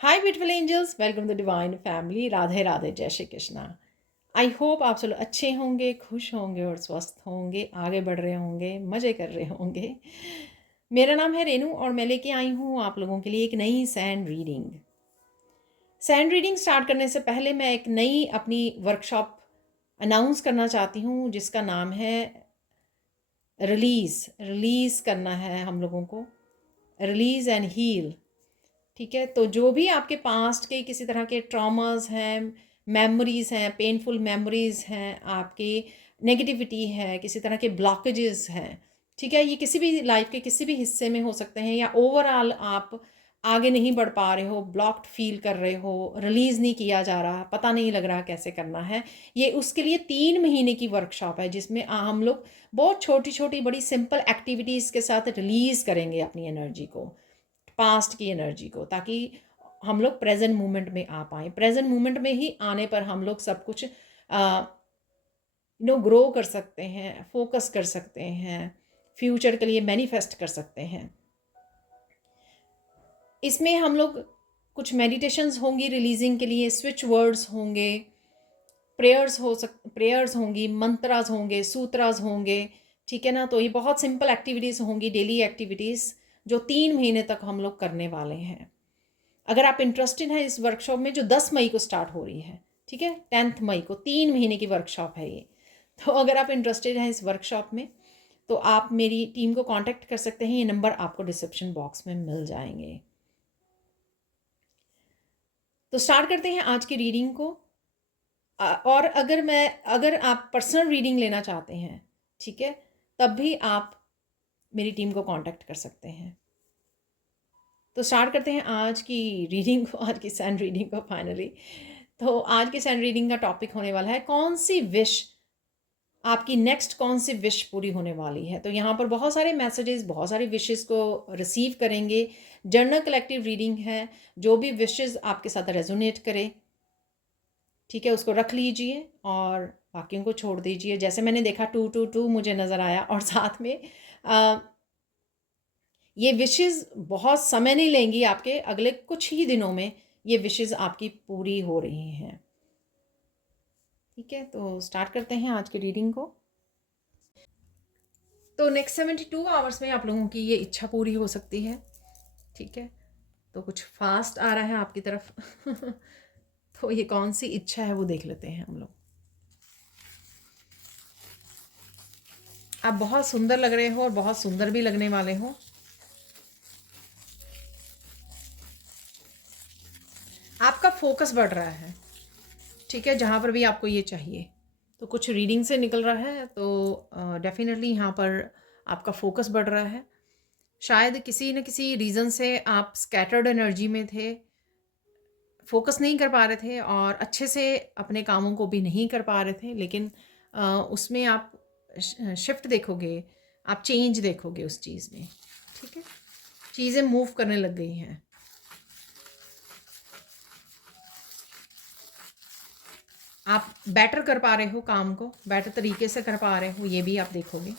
Hi beautiful angels, welcome to divine family. Radhe Radhe, जय Shri Krishna. I hope आप सब अच्छे होंगे, खुश होंगे और स्वस्थ होंगे, आगे बढ़ रहे होंगे, मज़े कर रहे होंगे। मेरा नाम है रेनू और मैं लेके आई हूँ आप लोगों के लिए एक नई sand reading. Sand reading start करने से पहले मैं एक नई अपनी वर्कशॉप अनाउंस करना चाहती हूँ, जिसका नाम है रिलीज़ करना है हम लोगों को, रिलीज़ एंड हील। ठीक है, तो जो भी आपके पास्ट के किसी तरह के ट्रॉमास हैं, मेमोरीज़ हैं, पेनफुल मेमोरीज़ हैं, आपकी नेगेटिविटी है, किसी तरह के ब्लॉकेजेस हैं, ठीक है, ये किसी भी लाइफ के किसी भी हिस्से में हो सकते हैं, या ओवरऑल आप आगे नहीं बढ़ पा रहे हो, ब्लॉक्ड फील कर रहे हो, रिलीज़ नहीं किया जा रहा, पता नहीं लग रहा कैसे करना है। ये उसके लिए 3 महीने की वर्कशॉप है, जिसमें हम लोग बहुत छोटी छोटी बड़ी सिंपल एक्टिविटीज़ के साथ रिलीज़ करेंगे अपनी एनर्जी को, पास्ट की एनर्जी को, ताकि हम लोग प्रेजेंट मोमेंट में आ पाए। प्रेजेंट मोमेंट में ही आने पर हम लोग सब कुछ ग्रो कर सकते हैं, फोकस कर सकते हैं, फ्यूचर के लिए मैनिफेस्ट कर सकते हैं। इसमें हम लोग कुछ मेडिटेशंस होंगी रिलीजिंग के लिए, स्विच वर्ड्स होंगे, प्रेयर्स होंगी, मंत्रास होंगे, सूत्रास होंगे। ठीक है ना, तो ये बहुत सिंपल एक्टिविटीज़ होंगी, डेली एक्टिविटीज़, जो 3 महीने तक हम लोग करने वाले हैं। अगर आप इंटरेस्टेड हैं इस वर्कशॉप में, जो 10 मई को स्टार्ट हो रही है, ठीक है, 10 मई को, 3 महीने की वर्कशॉप है ये। तो अगर आप इंटरेस्टेड हैं इस वर्कशॉप में, तो आप मेरी टीम को कांटेक्ट कर सकते हैं। ये नंबर आपको डिस्क्रिप्शन बॉक्स में मिल जाएंगे। तो स्टार्ट करते हैं आज की रीडिंग को। और अगर आप पर्सनल रीडिंग लेना चाहते हैं, ठीक है, तब भी आप मेरी टीम को कांटेक्ट कर सकते हैं। तो स्टार्ट करते हैं आज की रीडिंग को, आज की सैंड रीडिंग को फाइनली। तो आज की सैंड रीडिंग का टॉपिक होने वाला है, कौन सी विश आपकी नेक्स्ट, कौन सी विश पूरी होने वाली है। तो यहाँ पर बहुत सारे मैसेजेस, बहुत सारी विशेस को रिसीव करेंगे। जनरल कलेक्टिव रीडिंग है, जो भी विशेस आपके साथ रेजोनेट करे, ठीक है, उसको रख लीजिए और बाकियों को छोड़ दीजिए। जैसे मैंने देखा 222 मुझे नज़र आया, और साथ में ये विशेस बहुत समय नहीं लेंगी आपके, अगले कुछ ही दिनों में ये विशेस आपकी पूरी हो रही हैं। ठीक है, तो स्टार्ट करते हैं आज की रीडिंग को। तो नेक्स्ट 72 आवर्स में आप लोगों की ये इच्छा पूरी हो सकती है। ठीक है, तो कुछ फास्ट आ रहा है आपकी तरफ तो ये कौन सी इच्छा है वो देख लेते हैं हम लोग। आप बहुत सुंदर लग रहे हो और बहुत सुंदर भी लगने वाले हो। आपका फोकस बढ़ रहा है, ठीक है, जहाँ पर भी आपको ये चाहिए। तो कुछ रीडिंग से निकल रहा है, तो डेफिनेटली यहाँ पर आपका फोकस बढ़ रहा है। शायद किसी न किसी रीज़न से आप स्कैटर्ड एनर्जी में थे, फोकस नहीं कर पा रहे थे और अच्छे से अपने कामों को भी नहीं कर पा रहे थे, लेकिन उसमें आप शिफ्ट देखोगे, आप चेंज देखोगे उस चीज़ में। ठीक है, चीज़ें मूव करने लग गई हैं। आप बेटर कर पा रहे हो काम को, बेटर तरीके से कर पा रहे हो, ये भी आप देखोगे।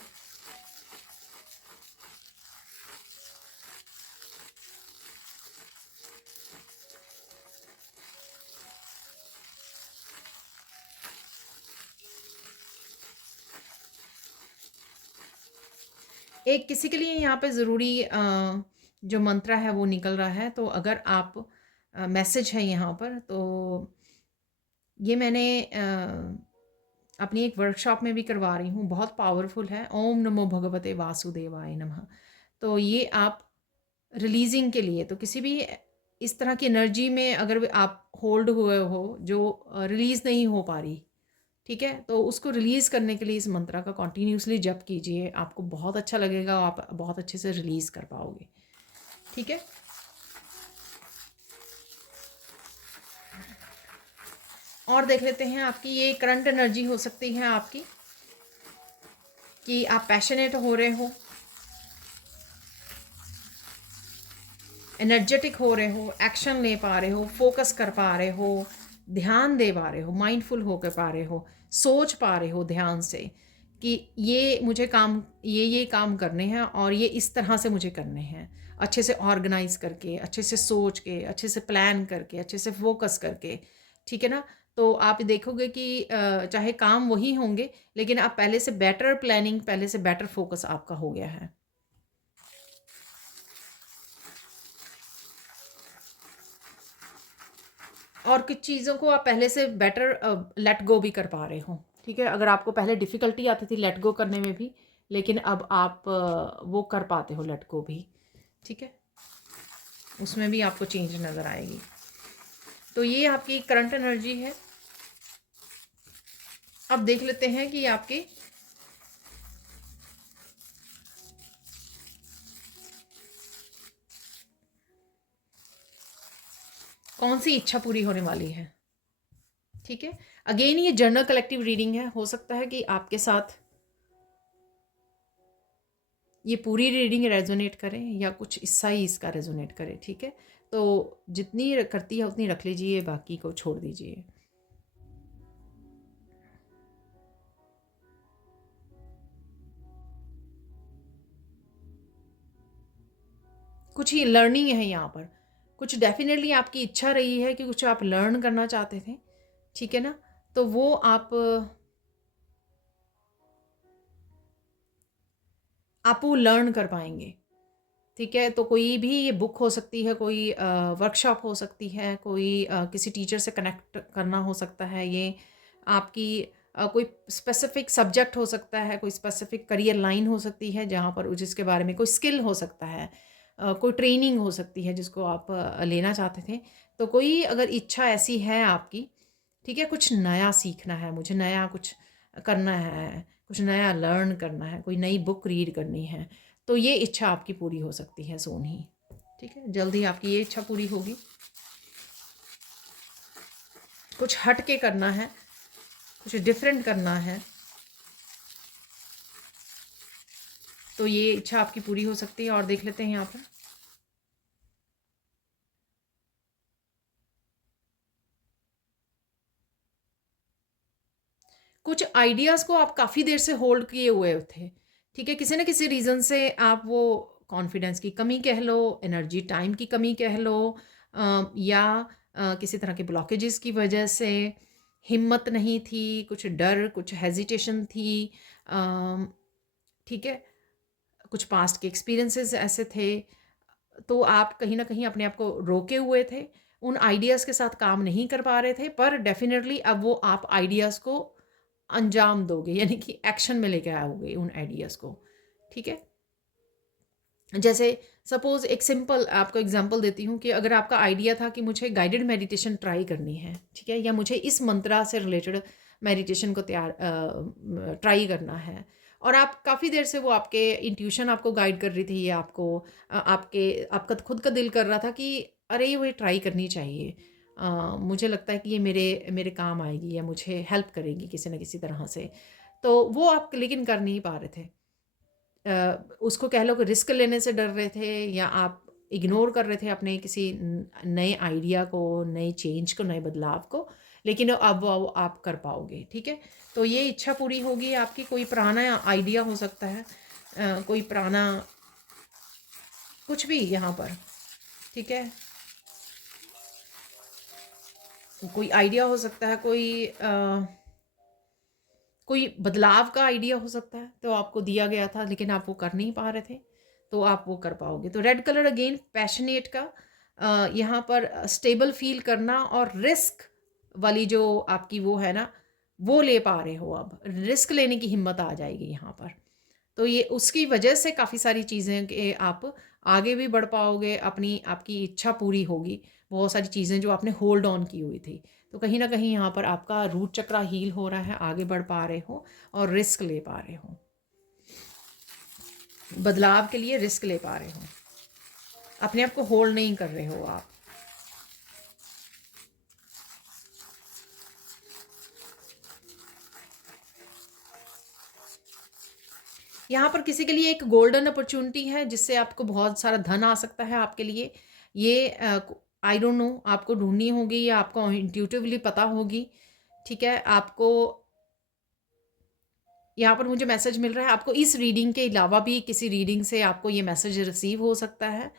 एक किसी के लिए यहाँ पे ज़रूरी जो मंत्र है वो निकल रहा है। तो अगर आप मैसेज है यहाँ पर, तो ये मैंने अपनी एक वर्कशॉप में भी करवा रही हूँ, बहुत पावरफुल है। ओम नमो भगवते वासुदेवाय नमः। तो ये आप रिलीजिंग के लिए, तो किसी भी इस तरह की एनर्जी में अगर आप होल्ड हुए हो जो रिलीज़ नहीं हो पा रही, ठीक है, तो उसको रिलीज़ करने के लिए इस मंत्र का कंटिन्यूसली जप कीजिए। आपको बहुत अच्छा लगेगा, आप बहुत अच्छे से रिलीज़ कर पाओगे। ठीक है, और देख लेते हैं आपकी ये करंट एनर्जी हो सकती है आपकी, कि आप पैशनेट हो रहे हो, एनर्जेटिक हो रहे हो, एक्शन ले पा रहे हो, फोकस कर पा रहे हो, ध्यान दे पा रहे हो, माइंडफुल होकर पा रहे हो, सोच पा रहे हो ध्यान से, कि ये मुझे काम ये काम करने हैं और ये इस तरह से मुझे करने हैं, अच्छे से ऑर्गेनाइज करके, अच्छे से सोच के, अच्छे से प्लान करके, अच्छे से फोकस करके, ठीक है ना। तो आप देखोगे कि चाहे काम वही होंगे, लेकिन आप पहले से बेटर प्लानिंग, पहले से बेटर फोकस आपका हो गया है। और कुछ चीज़ों को आप पहले से बेटर लेट गो भी कर पा रहे हो, ठीक है। अगर आपको पहले डिफ़िकल्टी आती थी लेट गो करने में भी, लेकिन अब आप वो कर पाते हो लेट गो भी, ठीक है। उसमें भी आपको चेंज नज़र आएगी। तो ये आपकी करंट एनर्जी है। अब देख लेते हैं कि आपकी कौन सी इच्छा पूरी होने वाली है, ठीक है। अगेन ये जर्नल कलेक्टिव रीडिंग है, हो सकता है कि आपके साथ ये पूरी रीडिंग रेजोनेट करें या कुछ हिस्सा ही इसका रेजोनेट करे, ठीक है। तो जितनी करती है उतनी रख लीजिए, बाकी को छोड़ दीजिए। कुछ ही लर्निंग है यहाँ पर, कुछ डेफिनेटली आपकी इच्छा रही है कि कुछ आप लर्न करना चाहते थे, ठीक है ना। तो वो आप वो लर्न कर पाएंगे, ठीक है। तो कोई भी ये बुक हो सकती है, कोई वर्कशॉप हो सकती है, कोई किसी टीचर से कनेक्ट करना हो सकता है, ये आपकी कोई स्पेसिफिक सब्जेक्ट हो सकता है, कोई स्पेसिफिक करियर लाइन हो सकती है जहाँ पर जिसके बारे में कोई स्किल हो सकता है, कोई ट्रेनिंग हो सकती है जिसको आप लेना चाहते थे। तो कोई अगर इच्छा ऐसी है आपकी, ठीक है, कुछ नया सीखना है, मुझे नया कुछ करना है, कुछ नया लर्न करना है, कोई नई बुक रीड करनी है, तो ये इच्छा आपकी पूरी हो सकती है सोन ही, ठीक है। जल्दी आपकी ये इच्छा पूरी होगी। कुछ हट के करना है, कुछ डिफरेंट करना है, तो ये इच्छा आपकी पूरी हो सकती है। और देख लेते हैं यहाँ पर कुछ आइडियाज़ को आप काफ़ी देर से होल्ड किए हुए थे, ठीक है। किसी न किसी रीज़न से आप वो कॉन्फिडेंस की कमी कह लो, एनर्जी टाइम की कमी कह लो, या किसी तरह के ब्लॉकेजेस की वजह से हिम्मत नहीं थी, कुछ डर, कुछ हेजिटेशन थी, ठीक है। कुछ पास्ट के एक्सपीरियंसेस ऐसे थे, तो आप कहीं ना कहीं अपने आप को रोके हुए थे, उन आइडियाज़ के साथ काम नहीं कर पा रहे थे। पर डेफिनेटली अब वो आप आइडियाज़ को अंजाम दोगे, यानी कि एक्शन में लेके आओगे उन आइडियाज़ को, ठीक है। जैसे सपोज एक सिंपल आपको एग्जांपल देती हूँ कि अगर आपका आइडिया था कि मुझे गाइडेड मेडिटेशन ट्राई करनी है, ठीक है, या मुझे इस मंत्रा से रिलेटेड मेडिटेशन को ट्राई करना है, और आप काफ़ी देर से वो आपके इंट्यूशन आपको गाइड कर रही थी, या आपका खुद का दिल कर रहा था कि अरे ये ट्राई करनी चाहिए, मुझे लगता है कि ये मेरे मेरे काम आएगी या मुझे हेल्प करेगी किसी न किसी तरह से। तो वो आप लेकिन कर नहीं पा रहे थे, उसको कह लो कि रिस्क लेने से डर रहे थे, या आप इग्नोर कर रहे थे अपने किसी नए आइडिया को, नए चेंज को, नए बदलाव को। लेकिन अब वो आप कर पाओगे, ठीक है। तो ये इच्छा पूरी होगी आपकी। कोई पुराना आइडिया हो सकता है, कोई पुराना कुछ भी यहाँ पर, ठीक है। कोई आइडिया हो सकता है, कोई बदलाव का आइडिया हो सकता है, तो आपको दिया गया था लेकिन आप वो कर नहीं पा रहे थे, तो आप वो कर पाओगे। तो रेड कलर अगेन पैशनेट का, यहाँ पर स्टेबल फील करना और रिस्क वाली जो आपकी वो है ना, वो ले पा रहे हो, अब रिस्क लेने की हिम्मत आ जाएगी यहाँ पर। तो ये उसकी वजह से काफ़ी सारी चीज़ें कि आप आगे भी बढ़ पाओगे, अपनी आपकी इच्छा पूरी होगी, बहुत सारी चीज़ें जो आपने होल्ड ऑन की हुई थी। तो कहीं ना कहीं यहाँ पर आपका रूट चक्रा हील हो रहा है, आगे बढ़ पा रहे हो और रिस्क ले पा रहे हो, बदलाव के लिए रिस्क ले पा रहे हो, अपने आप को होल्ड नहीं कर रहे हो आप। यहाँ पर किसी के लिए एक गोल्डन अपॉर्चुनिटी है जिससे आपको बहुत सारा धन आ सकता है आपके लिए। ये आई डोंट नो, आपको ढूंढनी होगी या आपको इंट्यूटिवली पता होगी, ठीक है। आपको यहाँ पर मुझे मैसेज मिल रहा है आपको इस रीडिंग के अलावा भी किसी रीडिंग से आपको ये मैसेज रिसीव हो सकता है।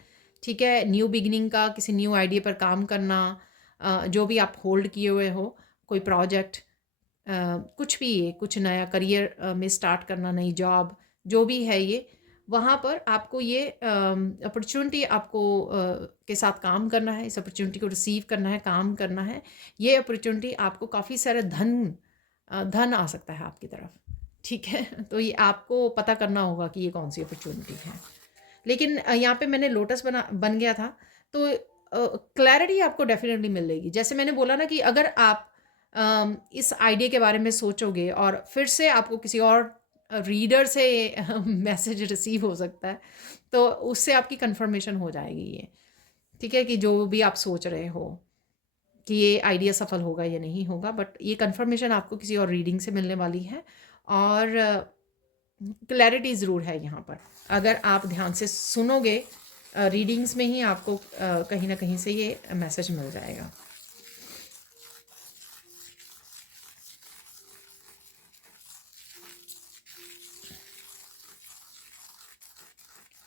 ठीक है, न्यू बिगिनिंग का, किसी न्यू आइडिया पर काम करना, जो भी आप होल्ड किए हुए हो, कोई प्रोजेक्ट, कुछ भी है, कुछ नया करियर में स्टार्ट करना, नई जॉब, जो भी है ये, वहाँ पर आपको ये अपॉर्चुनिटी आपको के साथ काम करना है, इस अपॉर्चुनिटी को रिसीव करना है, काम करना है। ये अपॉर्चुनिटी आपको काफ़ी सारा धन आ सकता है आपकी तरफ। ठीक है, तो ये आपको पता करना होगा कि ये कौन सी अपॉर्चुनिटी है। लेकिन यहाँ पे मैंने लोटस बन गया था, तो क्लैरिटी आपको डेफिनेटली मिलेगी। जैसे मैंने बोला ना कि अगर आप इस आइडिया के बारे में सोचोगे और फिर से आपको किसी और रीडर से मैसेज रिसीव हो सकता है, तो उससे आपकी कंफर्मेशन हो जाएगी ये। ठीक है, कि जो भी आप सोच रहे हो कि ये आइडिया सफल होगा या नहीं होगा, बट ये कंफर्मेशन आपको किसी और रीडिंग से मिलने वाली है। और क्लैरिटी ज़रूर है यहाँ पर, अगर आप ध्यान से सुनोगे, रीडिंग्स में ही आपको कहीं ना कहीं से ये मैसेज मिल जाएगा।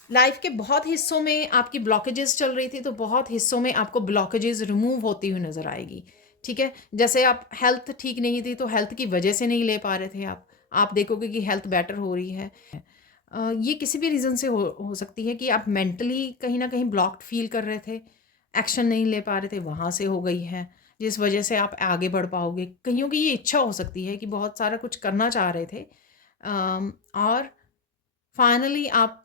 लाइफ के बहुत हिस्सों में आपकी ब्लॉकेजेस चल रही थी, तो बहुत हिस्सों में आपको ब्लॉकेजेस रिमूव होती हुई नज़र आएगी। ठीक है, जैसे आप हेल्थ ठीक नहीं थी तो हेल्थ की वजह से नहीं ले पा रहे थे आप देखोगे कि हेल्थ बेटर हो रही है। ये किसी भी रीज़न से हो सकती है कि आप मेंटली कहीं ना कहीं ब्लॉक्ड फील कर रहे थे, एक्शन नहीं ले पा रहे थे, वहाँ से हो गई है, जिस वजह से आप आगे बढ़ पाओगे। कईयों की ये इच्छा हो सकती है कि बहुत सारा कुछ करना चाह रहे थे, और फाइनली आप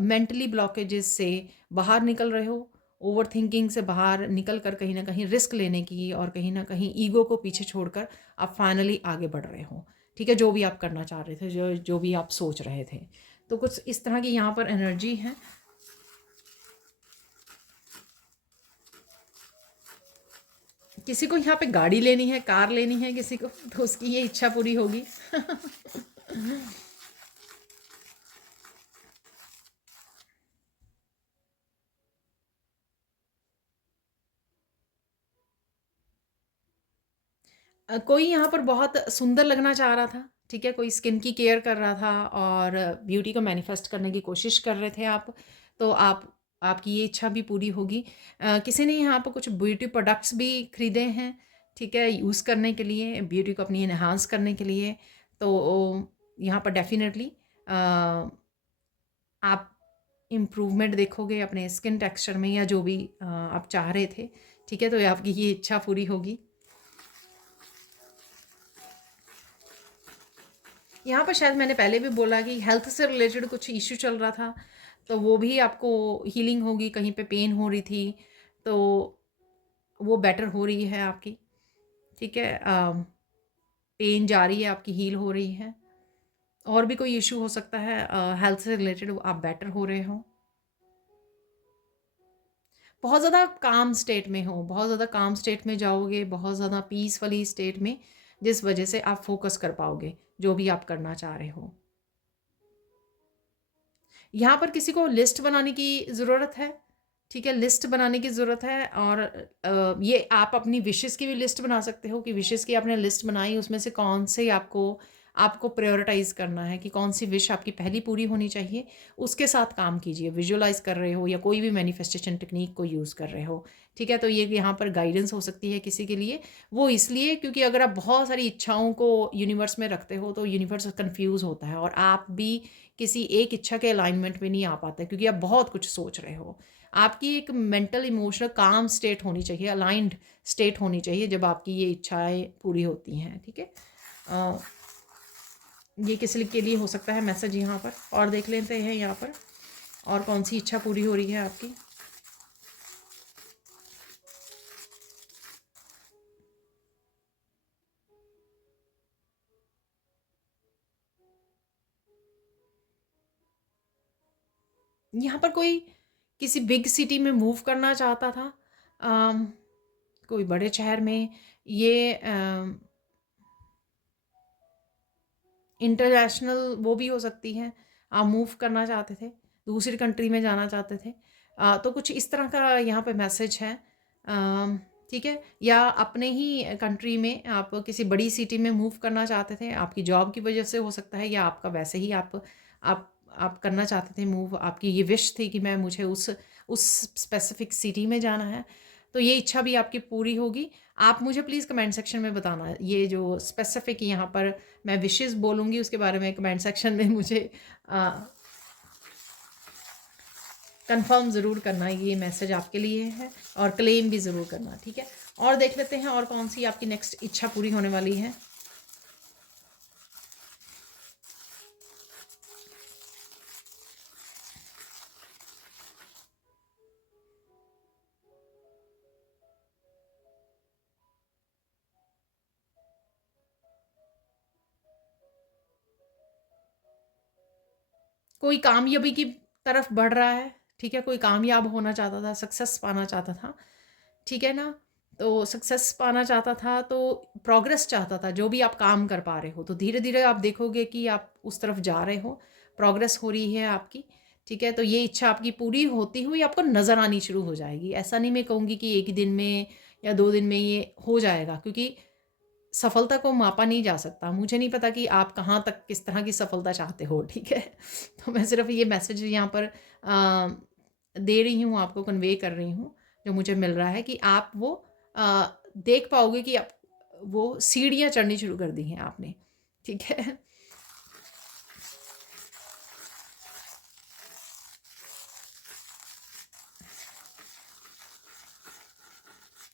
मेंटली ब्लॉकेजेस से बाहर निकल रहे हो, ओवर थिंकिंग से बाहर निकल कर कहीं ना कहीं रिस्क लेने की और कहीं ना कहीं ईगो को पीछे छोड़कर आप फाइनली आगे बढ़ रहे हो। ठीक है, जो भी आप करना चाह रहे थे, जो जो भी आप सोच रहे थे, तो कुछ इस तरह की यहाँ पर एनर्जी है। किसी को यहाँ पे गाड़ी लेनी है, कार लेनी है किसी को, तो उसकी ये इच्छा पूरी होगी। कोई यहाँ पर बहुत सुंदर लगना चाह रहा था। ठीक है, कोई स्किन की केयर कर रहा था और ब्यूटी को मैनिफेस्ट करने की कोशिश कर रहे थे आप, तो आपकी ये इच्छा भी पूरी होगी। किसी ने यहाँ पर कुछ ब्यूटी प्रोडक्ट्स भी खरीदे हैं, ठीक है, यूज़ करने के लिए, ब्यूटी को अपनी इन्हांस करने के लिए। तो यहाँ पर डेफिनेटली आप इम्प्रूवमेंट देखोगे अपने स्किन टेक्सचर में, या जो भी आप चाह रहे थे। ठीक है, तो आपकी ये इच्छा पूरी होगी। यहाँ पर शायद मैंने पहले भी बोला कि हेल्थ से रिलेटेड कुछ इश्यू चल रहा था, तो वो भी आपको हीलिंग होगी। कहीं पे पेन हो रही थी, तो वो बेटर हो रही है आपकी। ठीक है, पेन जा रही है आपकी, हील हो रही है। और भी कोई इश्यू हो सकता है हेल्थ से रिलेटेड, आप बेटर हो रहे हो, बहुत ज़्यादा काम स्टेट में हो, बहुत ज़्यादा काम स्टेट में जाओगे, बहुत ज़्यादा पीस वाली स्टेट में, जिस वजह से आप फोकस कर पाओगे जो भी आप करना चाह रहे हो। यहाँ पर किसी को लिस्ट बनाने की ज़रूरत है। ठीक है, लिस्ट बनाने की ज़रूरत है, और ये आप अपनी विशेस की भी लिस्ट बना सकते हो कि विशेस की आपने लिस्ट बनाई, उसमें से कौन से आपको आपको प्रायोरिटाइज़ करना है कि कौन सी विश आपकी पहली पूरी होनी चाहिए, उसके साथ काम कीजिए। विजुअलाइज़ कर रहे हो या कोई भी मैनिफेस्टेशन टेक्निक को यूज़ कर रहे हो। ठीक है, तो ये यहाँ पर गाइडेंस हो सकती है किसी के लिए। वो इसलिए क्योंकि अगर आप बहुत सारी इच्छाओं को यूनिवर्स में रखते हो तो यूनिवर्स कन्फ्यूज़ होता है, और आप भी किसी एक इच्छा के अलाइनमेंट में नहीं आ पाते, क्योंकि आप बहुत कुछ सोच रहे हो। आपकी एक मेंटल इमोशनल काम स्टेट होनी चाहिए, अलाइंड स्टेट होनी चाहिए, जब आपकी ये इच्छाएं पूरी होती हैं। ठीक है, अ, ये किसी के लिए हो सकता है मैसेज यहाँ पर। और देख लेते हैं यहाँ पर और कौन सी इच्छा पूरी हो रही है आपकी। यहाँ पर कोई किसी बिग सिटी में मूव करना चाहता था, कोई बड़े शहर में, ये इंटरनेशनल वो भी हो सकती है। आप मूव करना चाहते थे, दूसरी कंट्री में जाना चाहते थे, तो कुछ इस तरह का यहाँ पे मैसेज है। ठीक है, या अपने ही कंट्री में आप किसी बड़ी सिटी में मूव करना चाहते थे, आपकी जॉब की वजह से हो सकता है, या आपका वैसे ही आप आप करना चाहते थे मूव, आपकी ये विश थी कि मैं मुझे उस स्पेसिफिक सिटी में जाना है, तो ये इच्छा भी आपकी पूरी होगी। आप मुझे प्लीज़ कमेंट सेक्शन में बताना, ये जो स्पेसिफिक यहाँ पर मैं विशेज़ बोलूँगी उसके बारे में कमेंट सेक्शन में मुझे कंफर्म ज़रूर करना, ये मैसेज आपके लिए है, और क्लेम भी ज़रूर करना, ठीक है। और देख लेते हैं और कौन सी आपकी नेक्स्ट इच्छा पूरी होने वाली है। कोई कामयाबी की तरफ बढ़ रहा है, ठीक है, कोई कामयाब होना चाहता था, सक्सेस पाना चाहता था, ठीक है ना। तो सक्सेस पाना चाहता था, तो प्रोग्रेस चाहता था, जो भी आप काम कर पा रहे हो, तो धीरे धीरे आप देखोगे कि आप उस तरफ जा रहे हो, प्रोग्रेस हो रही है आपकी, ठीक है। तो ये इच्छा आपकी पूरी होती हुई आपको नज़र आनी शुरू हो जाएगी। ऐसा नहीं मैं कहूँगी कि एक ही दिन में या 2 दिन में ये हो जाएगा, क्योंकि सफलता को मापा नहीं जा सकता। मुझे नहीं पता कि आप कहाँ तक किस तरह की सफलता चाहते हो, ठीक है। तो मैं सिर्फ ये मैसेज यहाँ पर दे रही हूँ, आपको कन्वे कर रही हूँ, जो मुझे मिल रहा है कि आप वो देख पाओगे कि आप वो सीढ़ियाँ चढ़नी शुरू कर दी हैं आपने, ठीक है।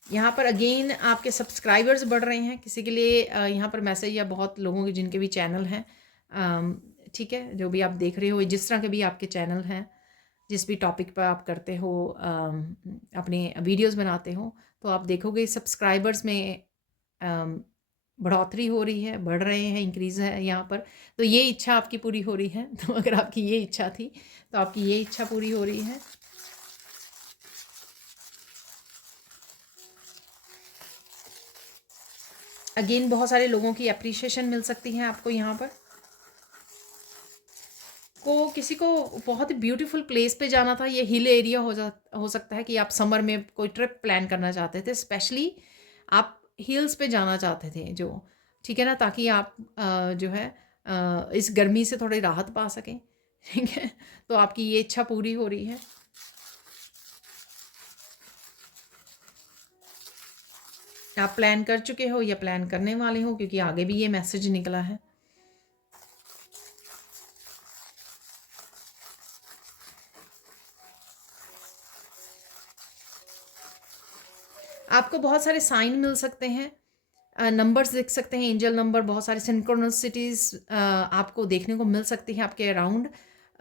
यहाँ पर अगेन आपके सब्सक्राइबर्स बढ़ रहे हैं, किसी के लिए यहाँ पर मैसेज, या बहुत लोगों के जिनके भी चैनल हैं, ठीक है, जो भी आप देख रहे हो, जिस तरह के भी आपके चैनल हैं, जिस भी टॉपिक पर आप करते हो, अपने वीडियोस बनाते हो, तो आप देखोगे सब्सक्राइबर्स में बढ़ोतरी हो रही है, बढ़ रहे हैं, इंक्रीज़ है यहाँ पर। तो ये इच्छा आपकी पूरी हो रही है। तो अगर आपकी ये इच्छा थी, तो आपकी ये इच्छा पूरी हो रही है। अगेन बहुत सारे लोगों की अप्रिशिएशन मिल सकती है आपको यहाँ पर। किसी को बहुत ही ब्यूटीफुल प्लेस पे जाना था, ये हिल एरिया हो सकता है कि आप समर में कोई ट्रिप प्लान करना चाहते थे, स्पेशली आप हिल्स पे जाना चाहते थे, जो ठीक है ना, ताकि आप जो है इस गर्मी से थोड़ी राहत पा सकें, ठीक है। तो आपकी ये इच्छा पूरी हो रही है। आप प्लान कर चुके हो या प्लान करने वाले हो, क्योंकि आगे भी ये मैसेज निकला है। आपको बहुत सारे साइन मिल सकते हैं, नंबर्स दिख सकते हैं, एंजल नंबर, बहुत सारे सिंक्रोनिसिटीज़ आपको देखने को मिल सकती है आपके अराउंड,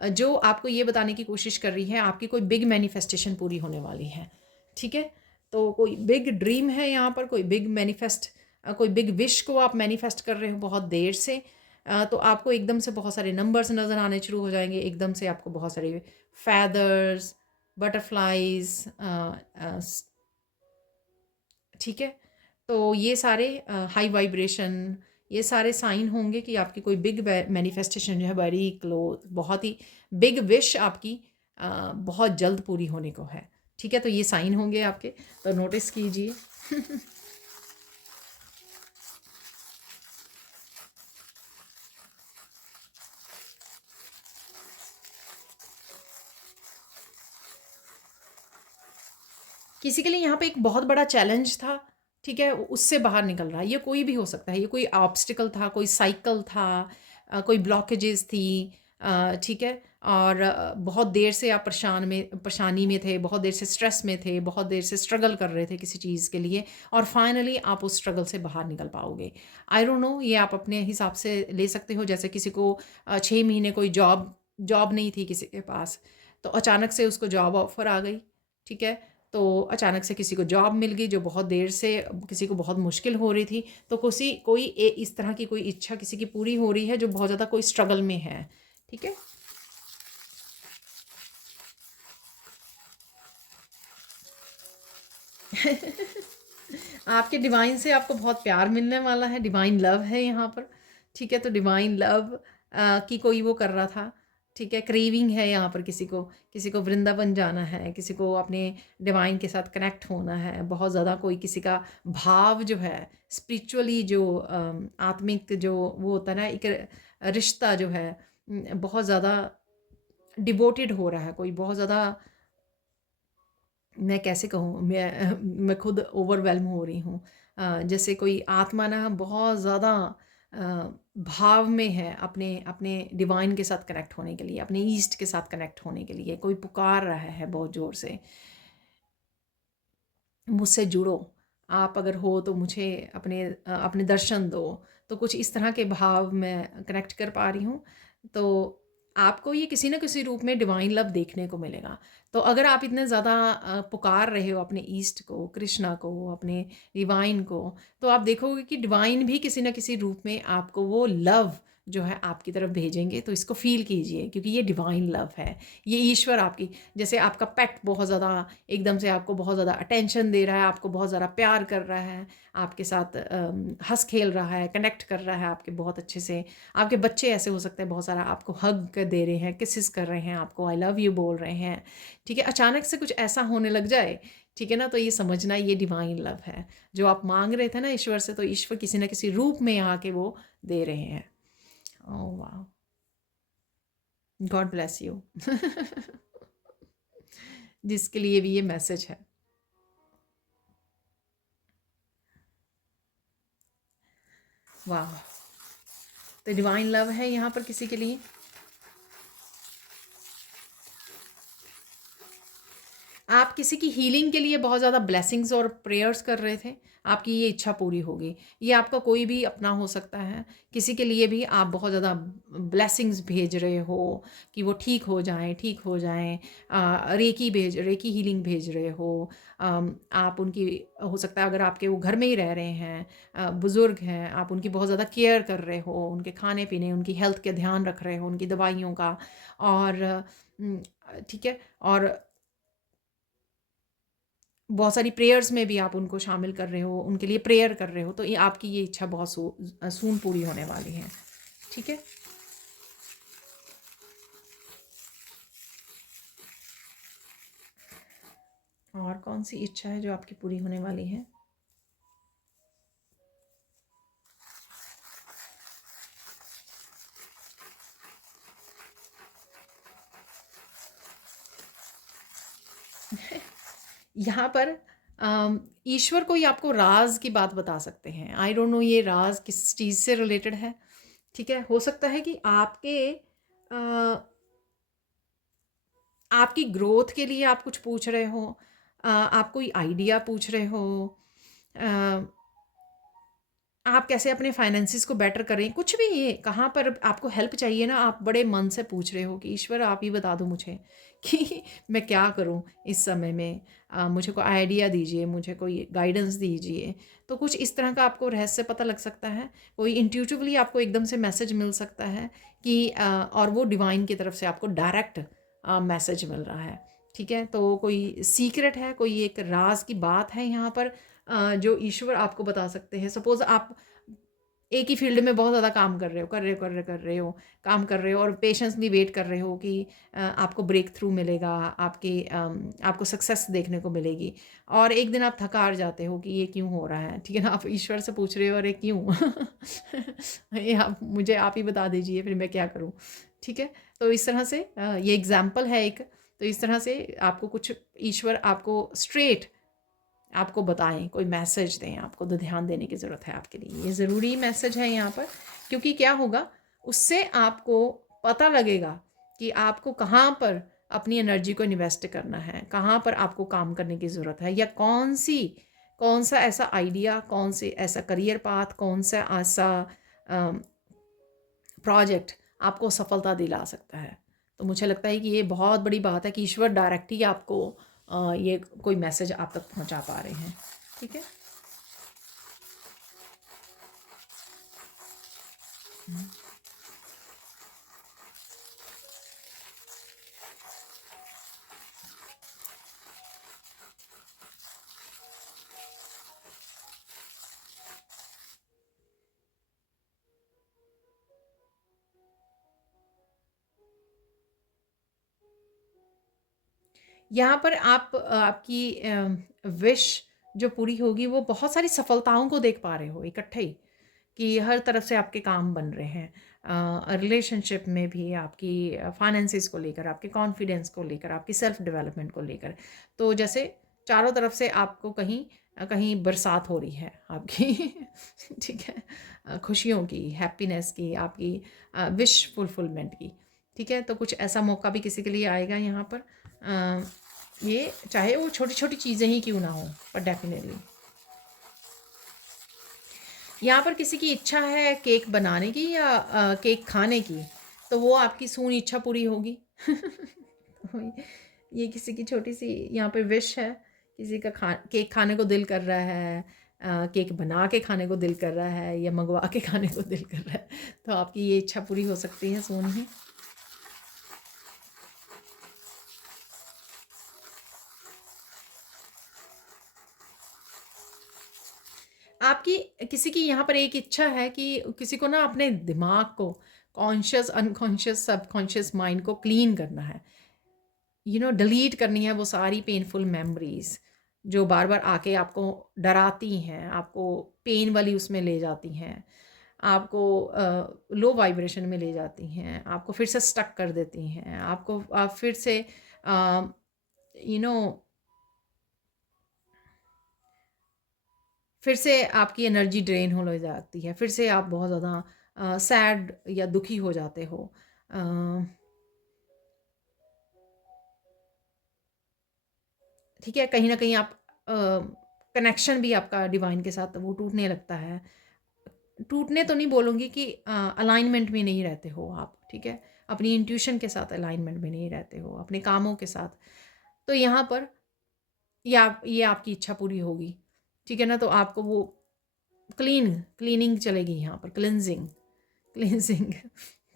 जो आपको ये बताने की कोशिश कर रही है आपकी कोई बिग मैनिफेस्टेशन पूरी होने वाली है, ठीक है। तो कोई बिग ड्रीम है यहाँ पर, कोई बिग कोई बिग विश को आप मैनिफेस्ट कर रहे हो बहुत देर से, तो आपको एकदम से बहुत सारे नंबर्स नज़र आने शुरू हो जाएंगे, एकदम से आपको बहुत सारे फैदर्स, बटरफ्लाइज, ठीक है। तो ये सारे हाई वाइब्रेशन, ये सारे साइन होंगे कि आपकी कोई बिग मैनिफेस्टेशन जो है, वेरी क्लोज, बहुत ही बिग विश आपकी बहुत जल्द पूरी होने को है, ठीक है। तो ये साइन होंगे आपके, तो नोटिस कीजिए। किसी के लिए यहाँ पे एक बहुत बड़ा चैलेंज था, ठीक है, उससे बाहर निकल रहा है। ये कोई भी हो सकता है, ये कोई ऑब्स्टिकल था, कोई साइकिल था, कोई ब्लॉकेजेस थी, ठीक है। और बहुत देर से आप परेशानी में थे, बहुत देर से स्ट्रेस में थे, बहुत देर से स्ट्रगल कर रहे थे किसी चीज़ के लिए, और फाइनली आप उस स्ट्रगल से बाहर निकल पाओगे। आई डोंट नो, ये आप अपने हिसाब से ले सकते हो। जैसे किसी को 6 महीने कोई जॉब नहीं थी किसी के पास, तो अचानक से उसको जॉब ऑफर आ गई, ठीक है। तो अचानक से किसी को जॉब मिल गई, जो बहुत देर से किसी को बहुत मुश्किल हो रही थी। तो इस तरह की कोई इच्छा किसी की पूरी हो रही है, जो बहुत ज़्यादा कोई स्ट्रगल में है, ठीक है। आपके डिवाइन से आपको बहुत प्यार मिलने वाला है, डिवाइन लव है यहाँ पर, ठीक है। तो डिवाइन लव की कोई वो कर रहा था, ठीक है, क्रेविंग है यहाँ पर किसी को वृंदावन जाना है, किसी को अपने डिवाइन के साथ कनेक्ट होना है बहुत ज़्यादा, कोई किसी का भाव जो है स्पिरिचुअली जो आत्मिक जो वो होता है ना, एक रिश्ता जो है बहुत ज़्यादा डिवोटेड हो रहा है, कोई बहुत ज़्यादा, मैं कैसे कहूँ, मैं खुद ओवरवेल्म हो रही हूँ। जैसे कोई आत्मा ना बहुत ज़्यादा भाव में है अपने अपने डिवाइन के साथ कनेक्ट होने के लिए, अपने ईस्ट के साथ कनेक्ट होने के लिए, कोई पुकार रहा है बहुत ज़ोर से, मुझसे जुड़ो, आप अगर हो तो मुझे अपने दर्शन दो। तो कुछ इस तरह के भाव मैं कनेक्ट कर पा रही हूँ। तो आपको ये किसी न किसी रूप में डिवाइन लव देखने को मिलेगा। तो अगर आप इतने ज़्यादा पुकार रहे हो अपने ईस्ट को, कृष्णा को, अपने डिवाइन को, तो आप देखोगे कि डिवाइन भी किसी न किसी रूप में आपको वो लव जो है आपकी तरफ भेजेंगे। तो इसको फ़ील कीजिए, क्योंकि ये डिवाइन लव है। ये ईश्वर आपकी, जैसे आपका पेट बहुत ज़्यादा एकदम से आपको बहुत ज़्यादा अटेंशन दे रहा है, आपको बहुत ज़्यादा प्यार कर रहा है, आपके साथ हँस खेल रहा है, कनेक्ट कर रहा है आपके बहुत अच्छे से। आपके बच्चे ऐसे हो सकते हैं बहुत सारा आपको हग कर दे रहे हैं, किसेस कर रहे हैं, आपको आई लव यू बोल रहे हैं, ठीक है। अचानक से कुछ ऐसा होने लग जाए, ठीक है ना, तो ये समझना ये डिवाइन लव है जो आप मांग रहे थे ना ईश्वर से, तो ईश्वर किसी न किसी रूप में यहाँ के वो दे रहे हैं। ओह वाह, गॉड ब्लेस यू। जिसके लिए भी ये मैसेज है। वाह, तो डिवाइन लव है यहाँ पर किसी के लिए। आप किसी की हीलिंग के लिए बहुत ज़्यादा ब्लेसिंग्स और प्रेयर्स कर रहे थे, आपकी ये इच्छा पूरी होगी। ये आपका कोई भी अपना हो सकता है, किसी के लिए भी आप बहुत ज़्यादा ब्लेसिंग्स भेज रहे हो कि वो ठीक हो जाएं, ठीक हो जाएं। रेकी हीलिंग भेज रहे हो। आप उनकी, हो सकता है अगर आपके वो घर में ही रह रहे हैं, बुज़ुर्ग हैं, आप उनकी बहुत ज़्यादा केयर कर रहे हो, उनके खाने पीने, उनकी हेल्थ के ध्यान रख रहे हो, उनकी दवाइयों का। और ठीक है, और बहुत सारी प्रेयर्स में भी आप उनको शामिल कर रहे हो, उनके लिए प्रेयर कर रहे हो। तो ये आपकी ये इच्छा बहुत सून पूरी होने वाली है, ठीक है। और कौन सी इच्छा है जो आपकी पूरी होने वाली है? यहाँ पर ईश्वर कोई आपको राज की बात बता सकते हैं। आई डोंट नो ये राज किस चीज़ से रिलेटेड है, ठीक है। हो सकता है कि आपकी ग्रोथ के लिए आप कुछ पूछ रहे हो, आप कोई आइडिया पूछ रहे हो, अ, आप कैसे अपने फाइनेंसिस को बेटर करें, कुछ भी, ये कहाँ पर आपको हेल्प चाहिए ना, आप बड़े मन से पूछ रहे हो कि ईश्वर आप ही बता दो मुझे कि मैं क्या करूँ इस समय में, मुझे कोई आइडिया दीजिए, मुझे कोई गाइडेंस दीजिए। तो कुछ इस तरह का आपको रहस्य पता लग सकता है, कोई इंट्यूटिवली आपको एकदम से मैसेज मिल सकता है कि और वो डिवाइन की तरफ से आपको डायरेक्ट मैसेज मिल रहा है, ठीक है। तो कोई सीक्रेट है, कोई एक राज की बात है यहाँ पर, जो ईश्वर आपको बता सकते हैं। सपोज़ आप एक ही फील्ड में बहुत ज़्यादा काम कर रहे हो, काम कर रहे हो और पेशेंसली वेट कर रहे हो कि आपको ब्रेक थ्रू मिलेगा, आपको सक्सेस देखने को मिलेगी। और एक दिन आप थक हार जाते हो कि ये क्यों हो रहा है, ठीक है ना। आप ईश्वर से पूछ रहे हो, अरे क्यों? ये आप ही बता दीजिए, फिर मैं क्या करूँ, ठीक है। तो इस तरह से ये एग्जाम्पल है एक। तो इस तरह से आपको कुछ ईश्वर आपको स्ट्रेट आपको बताएं, कोई मैसेज दें आपको, तो ध्यान देने की ज़रूरत है आपके लिए। ये ज़रूरी मैसेज है यहाँ पर, क्योंकि क्या होगा, उससे आपको पता लगेगा कि आपको कहाँ पर अपनी एनर्जी को इन्वेस्ट करना है, कहाँ पर आपको काम करने की ज़रूरत है, या कौन सा ऐसा आइडिया, कौन से ऐसा करियर पाथ, कौन सा ऐसा प्रोजेक्ट आपको सफलता दिला सकता है। तो मुझे लगता है कि ये बहुत बड़ी बात है कि ईश्वर डायरेक्ट ही आपको ये कोई मैसेज आप तक पहुंचा पा रहे हैं, ठीक है। यहाँ पर आप आपकी विश जो पूरी होगी वो बहुत सारी सफलताओं को देख पा रहे हो इकट्ठे ही, कि हर तरफ से आपके काम बन रहे हैं, रिलेशनशिप में भी, आपकी फाइनेंसिस को लेकर, आपके कॉन्फिडेंस को लेकर, आपकी सेल्फ डेवलपमेंट को लेकर। तो जैसे चारों तरफ से आपको कहीं कहीं बरसात हो रही है आपकी ठीक है, खुशियों की, हैप्पीनेस की, आपकी विश फुलफिलमेंट की। ठीक है, तो कुछ ऐसा मौका भी किसी के लिए आएगा यहाँ पर। ये चाहे वो छोटी छोटी चीज़ें ही क्यों ना हो, पर डेफिनेटली यहाँ पर किसी की इच्छा है केक बनाने की या केक खाने की, तो वो आपकी सून इच्छा पूरी होगी तो ये किसी की छोटी सी यहाँ पे विश है। किसी का केक खाने को दिल कर रहा है, केक बना के खाने को दिल कर रहा है, या मंगवा के खाने को दिल कर रहा है, तो आपकी ये इच्छा पूरी हो सकती है सोन ही। आपकी किसी की यहाँ पर एक इच्छा है कि किसी को ना अपने दिमाग को, कॉन्शियस अनकॉन्शियस सबकॉन्शियस माइंड को क्लीन करना है, डिलीट करनी है वो सारी पेनफुल मेमोरीज जो बार बार आके आपको डराती हैं, आपको पेन वाली उसमें ले जाती हैं, आपको लो वाइब्रेशन में ले जाती हैं, आपको फिर से स्टक कर देती हैं, आपको आप फिर से यू नो फिर से आपकी एनर्जी ड्रेन होने जाती है, फिर से आप बहुत ज़्यादा सैड या दुखी हो जाते हो। अ, ठीक है, कहीं ना कहीं आप कनेक्शन भी आपका डिवाइन के साथ वो टूटने लगता है। टूटने तो नहीं बोलूँगी कि अलाइनमेंट में नहीं रहते हो आप, ठीक है, अपनी इंट्यूशन के साथ अलाइनमेंट में नहीं रहते हो, अपने कामों के साथ। तो यहाँ पर ये आपकी इच्छा पूरी होगी, ठीक है ना, तो आपको वो क्लीनिंग चलेगी यहाँ पर, क्लिनजिंग क्लिनजिंग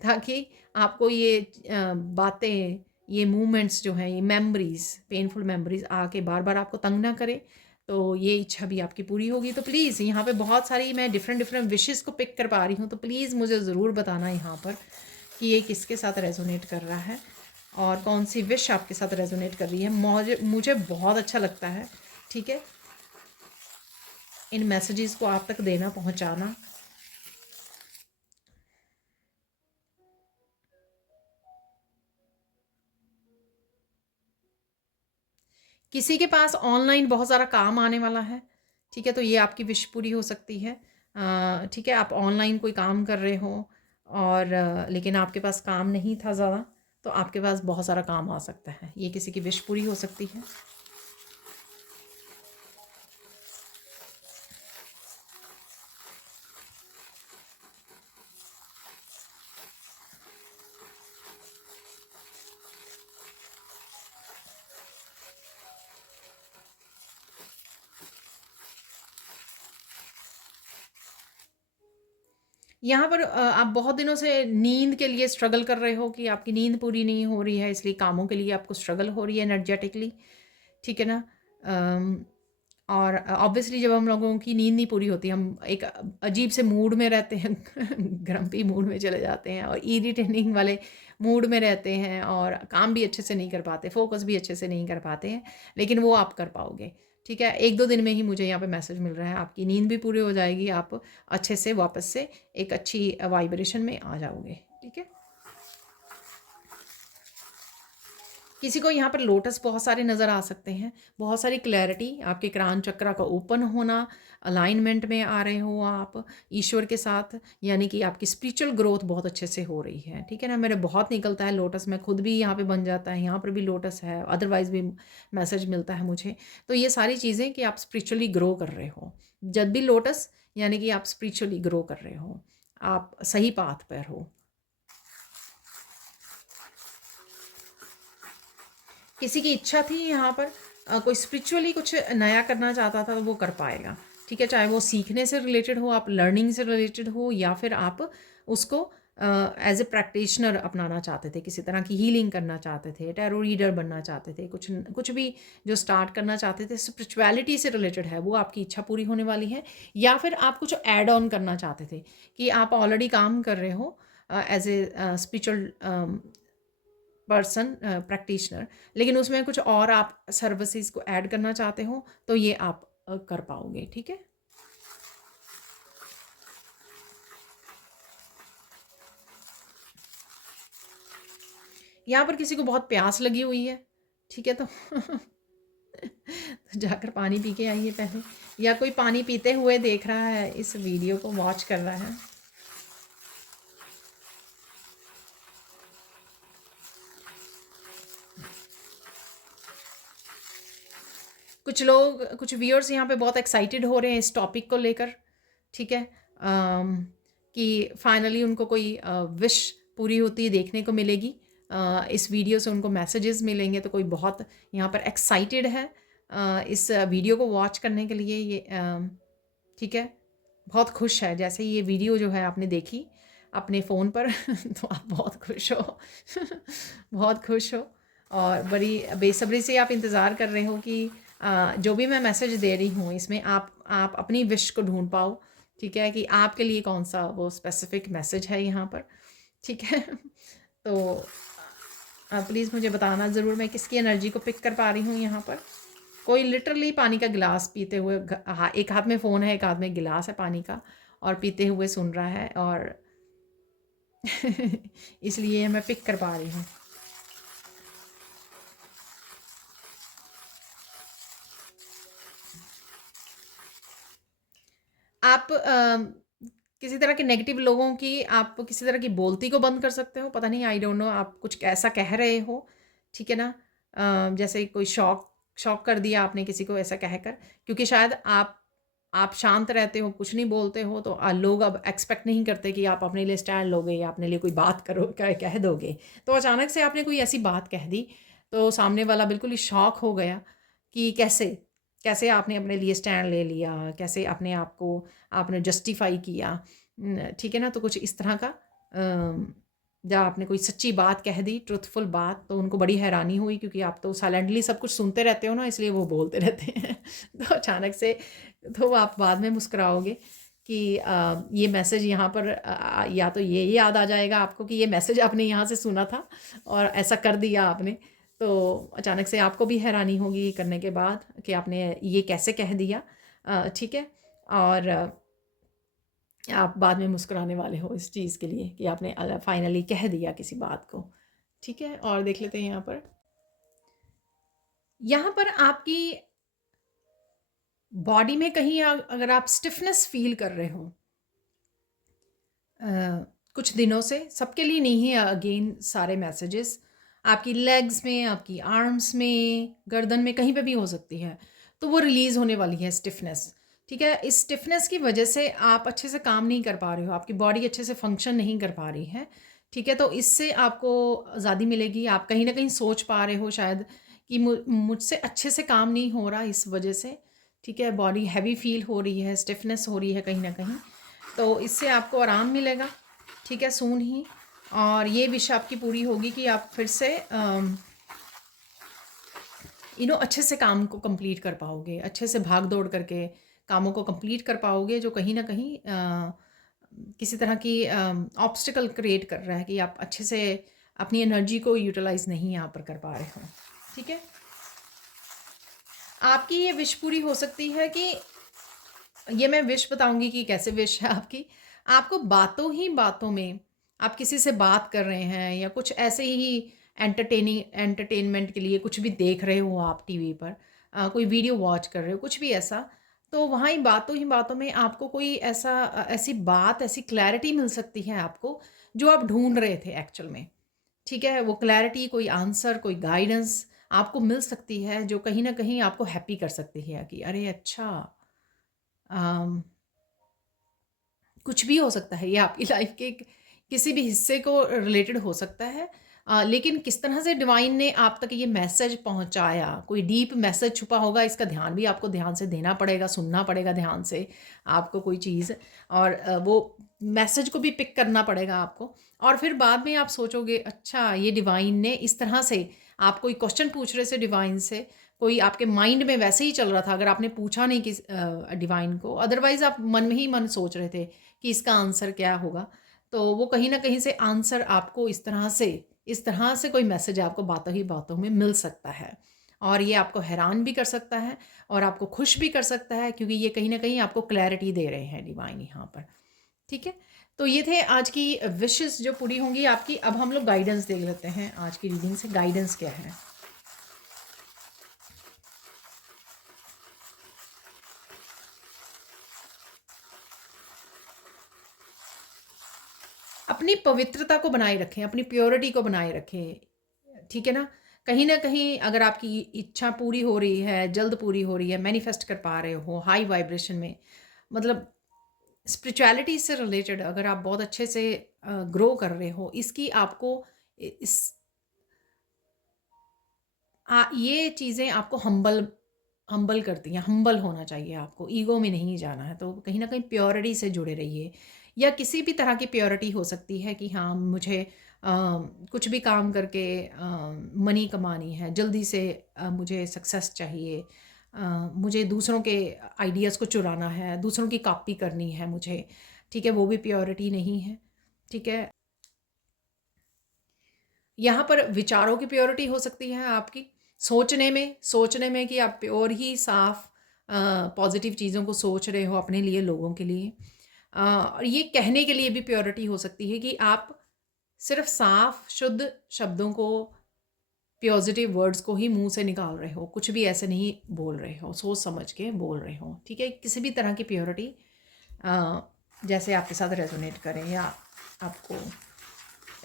ताकि आपको ये बातें, ये मूवमेंट्स जो हैं, ये मेमोरीज, पेनफुल मेमोरीज आके बार बार आपको तंग ना करे। तो ये इच्छा भी आपकी पूरी होगी। तो प्लीज़ यहाँ पे बहुत सारी मैं डिफरेंट डिफरेंट विशेस को पिक कर पा रही हूँ, तो प्लीज़ मुझे ज़रूर बताना यहाँ पर कि ये किसके साथ रेजोनेट कर रहा है और कौन सी विश आपके साथ रेजोनेट कर रही है। मुझे बहुत अच्छा लगता है, ठीक है, इन मैसेजेस को आप तक देना, पहुँचाना। किसी के पास ऑनलाइन बहुत सारा काम आने वाला है, ठीक है, तो ये आपकी विश पूरी हो सकती है। ठीक है, आप ऑनलाइन कोई काम कर रहे हो और लेकिन आपके पास काम नहीं था ज़्यादा, तो आपके पास बहुत सारा काम आ सकता है, ये किसी की विश पूरी हो सकती है। यहाँ पर आप बहुत दिनों से नींद के लिए स्ट्रगल कर रहे हो कि आपकी नींद पूरी नहीं हो रही है, इसलिए कामों के लिए आपको स्ट्रगल हो रही है एनर्जेटिकली, ठीक है ना। और ऑब्वियसली जब हम लोगों की नींद नहीं पूरी होती, हम एक अजीब से मूड में रहते हैं ग्रम्पी मूड में चले जाते हैं और इरिटेटिंग वाले मूड में रहते हैं और काम भी अच्छे से नहीं कर पाते, फोकस भी अच्छे से नहीं कर पाते हैं, लेकिन वो आप कर पाओगे, ठीक है। 1-2 दिन में ही मुझे यहाँ पे मैसेज मिल रहा है, आपकी नींद भी पूरी हो जाएगी, आप अच्छे से वापस से एक अच्छी वाइब्रेशन में आ जाओगे, ठीक है। किसी को यहाँ पर लोटस बहुत सारे नज़र आ सकते हैं, बहुत सारी क्लैरिटी, आपके क्रांत चक्रा का ओपन होना, अलाइनमेंट में आ रहे हो आप ईश्वर के साथ, यानी कि आपकी स्पिरिचुअल ग्रोथ बहुत अच्छे से हो रही है, ठीक है ना। मेरे बहुत निकलता है लोटस, मैं खुद भी यहाँ पे बन जाता है, यहाँ पर भी लोटस है, अदरवाइज़ भी मैसेज मिलता है मुझे। तो ये सारी चीज़ें कि आप स्पिरिचुअली ग्रो कर रहे हो, जब भी लोटस यानी कि आप स्पिरिचुअली ग्रो कर रहे हो, आप सही पाथ पर हो। किसी की इच्छा थी यहाँ पर कोई स्पिरिचुअली कुछ नया करना चाहता था, तो वो कर पाएगा, ठीक है, चाहे वो सीखने से रिलेटेड हो, आप लर्निंग से रिलेटेड हो, या फिर आप उसको एज ए प्रैक्टिशनर अपनाना चाहते थे, किसी तरह की हीलिंग करना चाहते थे, टैरो रीडर बनना चाहते थे, कुछ कुछ भी जो स्टार्ट करना चाहते थे स्पिरिचुअलिटी से रिलेटेड है, वो आपकी इच्छा पूरी होने वाली है। या फिर आप कुछ ऐड ऑन करना चाहते थे कि आप ऑलरेडी काम कर रहे हो as a spiritual person practitioner, लेकिन उसमें कुछ और आप सर्विसेज को ऐड करना चाहते हो तो ये आप कर पाओगे। ठीक है। यहाँ पर किसी को बहुत प्यास लगी हुई है, ठीक है, तो तो जाकर पानी पी के आइए पहले, या कोई पानी पीते हुए देख रहा है, इस वीडियो को वॉच कर रहा है। कुछ लोग, कुछ व्यूअर्स यहाँ पे बहुत एक्साइटेड हो रहे हैं इस टॉपिक को लेकर, ठीक है, कि फाइनली उनको कोई विश पूरी होती देखने को मिलेगी। इस वीडियो से उनको मैसेजेस मिलेंगे, तो कोई बहुत यहाँ पर एक्साइटेड है इस वीडियो को वॉच करने के लिए। ये ठीक है, बहुत खुश है। जैसे ये वीडियो जो है आपने देखी अपने फ़ोन पर तो आप बहुत खुश हो बहुत खुश हो, और बड़ी बेसब्री से आप इंतज़ार कर रहे हो कि जो भी मैं मैसेज दे रही हूँ इसमें आप अपनी विश को ढूंढ पाओ, ठीक है, कि आपके लिए कौन सा वो स्पेसिफिक मैसेज है यहाँ पर, ठीक है। तो प्लीज़ मुझे बताना ज़रूर, मैं किसकी एनर्जी को पिक कर पा रही हूँ यहाँ पर। कोई लिटरली पानी का गिलास पीते हुए, एक हाथ में फ़ोन है, एक हाथ में गिलास है पानी का, और पीते हुए सुन रहा है, और इसलिए मैं पिक कर पा रही हूँ। आप किसी तरह के नेगेटिव लोगों की, आप किसी तरह की बोलती को बंद कर सकते हो। पता नहीं, आई डोंट नो, आप कुछ ऐसा कह रहे हो, ठीक है ना, जैसे कोई शॉक शॉक कर दिया आपने किसी को ऐसा कहकर, क्योंकि शायद आप शांत रहते हो, कुछ नहीं बोलते हो, तो लोग अब एक्सपेक्ट नहीं करते कि आप अपने लिए स्टैंड लोगे या अपने लिए कोई बात करो, कह दोगे। तो अचानक से आपने कोई ऐसी बात कह दी, तो सामने वाला बिल्कुल ही शॉक हो गया कि कैसे कैसे आपने अपने लिए स्टैंड ले लिया, कैसे अपने आप को आपने जस्टिफाई किया, ठीक है ना। तो कुछ इस तरह का जब आपने कोई सच्ची बात कह दी, ट्रुथफुल बात, तो उनको बड़ी हैरानी हुई, क्योंकि आप तो साइलेंटली सब कुछ सुनते रहते हो ना, इसलिए वो बोलते रहते हैं तो अचानक से, तो आप बाद में मुस्कुराओगे कि ये मैसेज यहाँ पर या तो ये याद आ जाएगा आपको कि ये मैसेज आपने यहाँ से सुना था और ऐसा कर दिया आपने, तो अचानक से आपको भी हैरानी होगी करने के बाद कि आपने ये कैसे कह दिया, ठीक है। और आप बाद में मुस्कुराने वाले हो इस चीज़ के लिए कि आपने फाइनली कह दिया किसी बात को, ठीक है। और देख लेते हैं यहाँ पर आपकी बॉडी में कहीं अगर आप स्टिफनेस फील कर रहे हो कुछ दिनों से, सबके लिए नहीं है अगेन सारे मैसेजेस, आपकी लेग्स में, आपकी आर्म्स में, गर्दन में, कहीं पे भी हो सकती है, तो वो रिलीज़ होने वाली है स्टिफनेस, ठीक है। इस स्टिफनेस की वजह से आप अच्छे से काम नहीं कर पा रहे हो, आपकी बॉडी अच्छे से फंक्शन नहीं कर पा रही है, ठीक है। तो इससे आपको आज़ादी मिलेगी, आप कहीं ना कहीं सोच पा रहे हो शायद कि मुझसे अच्छे से काम नहीं हो रहा इस वजह से, ठीक है। बॉडी हैवी फील हो रही है, स्टिफनेस हो रही है कहीं ना कहीं, तो इससे आपको आराम मिलेगा, ठीक है, सून ही। और ये विश आपकी पूरी होगी कि आप फिर से अच्छे से काम को कंप्लीट कर पाओगे, अच्छे से भाग दौड़ करके कामों को कंप्लीट कर पाओगे, जो कहीं ना कहीं किसी तरह की ऑब्स्टिकल क्रिएट कर रहा है कि आप अच्छे से अपनी एनर्जी को यूटिलाइज नहीं यहाँ पर कर पा रहे हो, ठीक है। आपकी ये विश पूरी हो सकती है कि, ये मैं विश बताऊंगी कि कैसे विश है आपकी, आपको बातों ही बातों में, आप किसी से बात कर रहे हैं या कुछ ऐसे ही एंटरटेनमेंट के लिए कुछ भी देख रहे हो आप टीवी पर, कोई वीडियो वॉच कर रहे हो, कुछ भी ऐसा, तो वहाँ ही बातों में आपको कोई ऐसी बात, ऐसी क्लैरिटी मिल सकती है आपको, जो आप ढूंढ रहे थे एक्चुअल में, ठीक है। वो क्लैरिटी, कोई आंसर, कोई गाइडेंस आपको मिल सकती है, जो कहीं ना कहीं आपको हैप्पी कर सकती है कि अरे अच्छा, अम, कुछ भी हो सकता है, ये आपकी लाइफ के किसी भी हिस्से को रिलेटेड हो सकता है, लेकिन किस तरह से डिवाइन ने आप तक ये मैसेज पहुंचाया, कोई डीप मैसेज छुपा होगा, इसका ध्यान भी आपको ध्यान से देना पड़ेगा, सुनना पड़ेगा ध्यान से आपको कोई चीज़, और वो मैसेज को भी पिक करना पड़ेगा आपको, और फिर बाद में आप सोचोगे अच्छा ये डिवाइन ने इस तरह से, आप कोई क्वेश्चन पूछ रहे थे डिवाइन से, कोई आपके माइंड में वैसे ही चल रहा था, अगर आपने पूछा नहीं किस डिवाइन को, अदरवाइज आप मन में ही मन सोच रहे थे कि इसका आंसर क्या होगा, तो वो कहीं ना कहीं से आंसर आपको इस तरह से इस तरह से कोई मैसेज आपको बातों ही बातों में मिल सकता है, और ये आपको हैरान भी कर सकता है और आपको खुश भी कर सकता है, क्योंकि ये कहीं ना कहीं आपको क्लैरिटी दे रहे हैं डिवाइन यहाँ पर। ठीक है, तो ये थे आज की विशेस जो पूरी होंगी आपकी। अब हम लोग गाइडेंस देख लेते हैं आज की रीडिंग से, गाइडेंस क्या है। अपनी पवित्रता को बनाए रखें, अपनी प्योरिटी को बनाए रखें, ठीक है ना। कहीं ना कहीं अगर आपकी इच्छा पूरी हो रही है, जल्द पूरी हो रही है, मैनिफेस्ट कर पा रहे हो हाई वाइब्रेशन में, मतलब स्पिरिचुअलिटी से रिलेटेड अगर आप बहुत अच्छे से ग्रो कर रहे हो, इसकी आपको इस ये चीज़ें आपको हम्बल हम्बल करती हैं। हम्बल होना चाहिए आपको, ईगो में नहीं जाना है। तो कहीं ना कहीं प्योरिटी से जुड़े रहिए, या किसी भी तरह की प्योरिटी हो सकती है कि हाँ मुझे कुछ भी काम करके मनी कमानी है, जल्दी से मुझे सक्सेस चाहिए, मुझे दूसरों के आइडियाज़ को चुराना है, दूसरों की कॉपी करनी है मुझे, ठीक है, वो भी प्योरिटी नहीं है। ठीक है, यहाँ पर विचारों की प्योरिटी हो सकती है आपकी, सोचने में कि आप प्योर ही साफ पॉजिटिव चीज़ों को सोच रहे हो अपने लिए, लोगों के लिए। और ये कहने के लिए भी प्योरिटी हो सकती है कि आप सिर्फ साफ शुद्ध शब्दों को, पॉजिटिव वर्ड्स को ही मुंह से निकाल रहे हो, कुछ भी ऐसे नहीं बोल रहे हो, सोच समझ के बोल रहे हो। ठीक है, किसी भी तरह की प्योरिटी जैसे आपके साथ रेजोनेट करें या आपको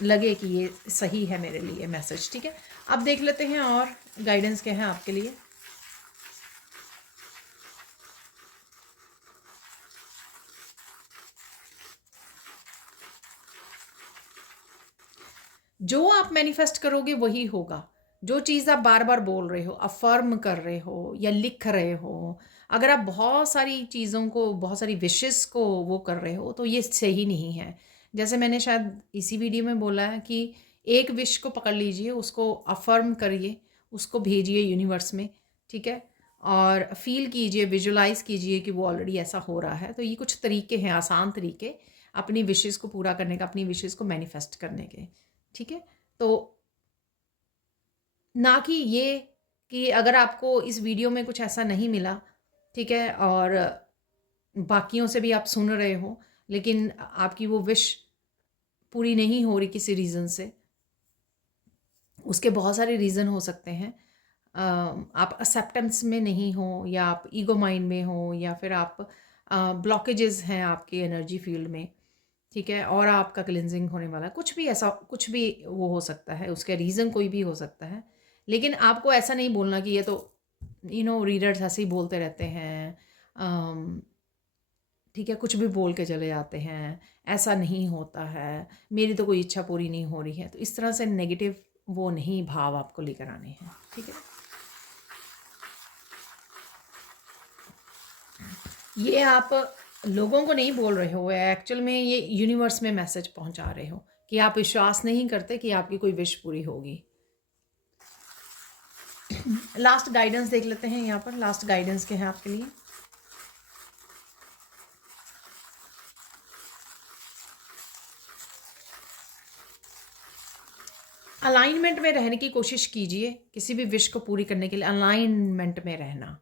लगे कि ये सही है मेरे लिए मैसेज। ठीक है, अब देख लेते हैं और गाइडेंस क्या है आपके लिए। जो आप मैनिफेस्ट करोगे वही होगा। जो चीज़ आप बार बार बोल रहे हो, अफर्म कर रहे हो या लिख रहे हो, अगर आप बहुत सारी चीज़ों को, बहुत सारी विशेस को वो कर रहे हो, तो ये सही नहीं है। जैसे मैंने शायद इसी वीडियो में बोला है कि एक विश को पकड़ लीजिए, उसको अफर्म करिए, उसको भेजिए यूनिवर्स में। ठीक है, और फील कीजिए, विजुलाइज कीजिए कि वो ऑलरेडी ऐसा हो रहा है। तो ये कुछ तरीके हैं, आसान तरीके अपनी विशेस को पूरा करने का, अपनी विशेस को मैनिफेस्ट करने के। ठीक है, तो ना कि ये कि अगर आपको इस वीडियो में कुछ ऐसा नहीं मिला, ठीक है, और बाकियों से भी आप सुन रहे हो लेकिन आपकी वो विश पूरी नहीं हो रही किसी रीज़न से, उसके बहुत सारे रीज़न हो सकते हैं। आप एक्सेप्टेंस में नहीं हो, या आप ईगो माइंड में हो, या फिर आप ब्लॉकेजेस हैं आपके एनर्जी फील्ड में। ठीक है, और आपका क्लिनजिंग होने वाला है, कुछ भी ऐसा, कुछ भी वो हो सकता है, उसका रीज़न कोई भी हो सकता है। लेकिन आपको ऐसा नहीं बोलना कि ये तो रीडर्स ऐसे ही बोलते रहते हैं, ठीक है, कुछ भी बोल के चले जाते हैं, ऐसा नहीं होता है, मेरी तो कोई इच्छा पूरी नहीं हो रही है। तो इस तरह से नेगेटिव वो नहीं भाव आपको लेकर आने हैं। ठीक है, ये आप लोगों को नहीं बोल रहे हो, एक्चुअल में ये यूनिवर्स में मैसेज पहुंचा रहे हो कि आप विश्वास नहीं करते कि आपकी कोई विश पूरी होगी। लास्ट गाइडेंस देख लेते हैं यहाँ पर, लास्ट गाइडेंस क्या है आपके लिए। अलाइनमेंट में रहने की कोशिश कीजिए, किसी भी विश को पूरी करने के लिए अलाइनमेंट में रहना।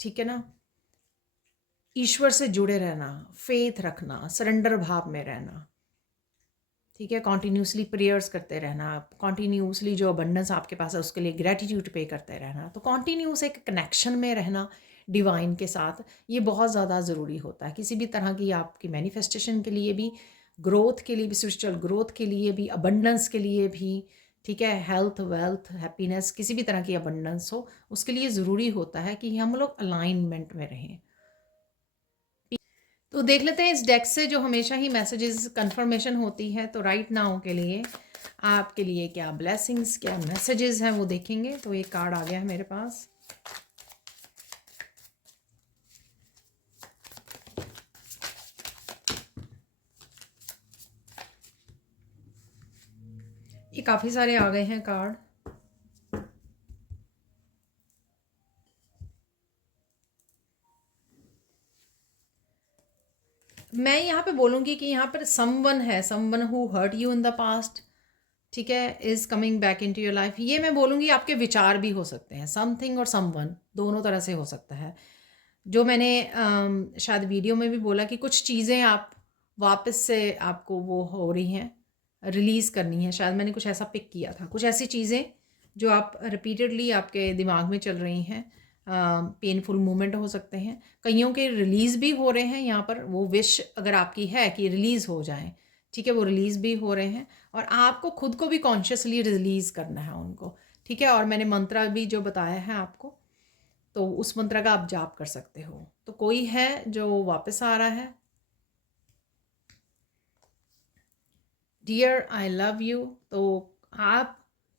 ठीक है ना, ईश्वर से जुड़े रहना, फेथ रखना, सरेंडर भाव में रहना। ठीक है, कॉन्टीन्यूसली प्रेयर्स करते रहना, कॉन्टीन्यूसली जो अबंडेंस आपके पास है उसके लिए ग्रेटिट्यूड पे करते रहना। तो कॉन्टीन्यूस एक कनेक्शन में रहना डिवाइन के साथ, ये बहुत ज़्यादा ज़रूरी होता है किसी भी तरह की आपकी मैनिफेस्टेशन के लिए भी, ग्रोथ के लिए भी, स्पिरिचुअल ग्रोथ के लिए भी, अबंडेंस के लिए भी। ठीक है, हेल्थ, वेल्थ, हैप्पीनेस, किसी भी तरह की अबंडेंस हो, उसके लिए ज़रूरी होता है कि हम लोग अलाइनमेंट में रहें। तो देख लेते हैं इस डेक से जो हमेशा ही मैसेजेस कंफर्मेशन होती है, तो राइट नाउ के लिए आपके लिए क्या ब्लेसिंग्स, क्या मैसेजेस हैं वो देखेंगे। तो एक कार्ड आ गया है मेरे पास, ये काफ़ी सारे आ गए हैं कार्ड। मैं यहाँ पे बोलूँगी कि यहाँ पर समवन है, someone who hurt you in the past, ठीक है, is coming back into your life. ये मैं बोलूँगी आपके विचार भी हो सकते हैं, समथिंग और समवन, दोनों तरह से हो सकता है। जो मैंने शायद वीडियो में भी बोला कि कुछ चीज़ें आप वापस से आपको वो हो रही हैं, रिलीज़ करनी है, शायद मैंने कुछ ऐसा पिक किया था। कुछ ऐसी चीज़ें जो आप रिपीटेडली आपके दिमाग में चल रही हैं, पेनफुल मोमेंट हो सकते हैं, कईयों के रिलीज़ भी हो रहे हैं। यहाँ पर वो विश अगर आपकी है कि रिलीज़ हो जाएँ, ठीक है, वो रिलीज़ भी हो रहे हैं और आपको खुद को भी कॉन्शियसली रिलीज़ करना है उनको, ठीक है। और मैंने मंत्रा भी जो बताया है आपको, तो उस मंत्र का आप जाप कर सकते हो। तो कोई है जो वापस आ रहा है, डियर आई लव यू। तो आप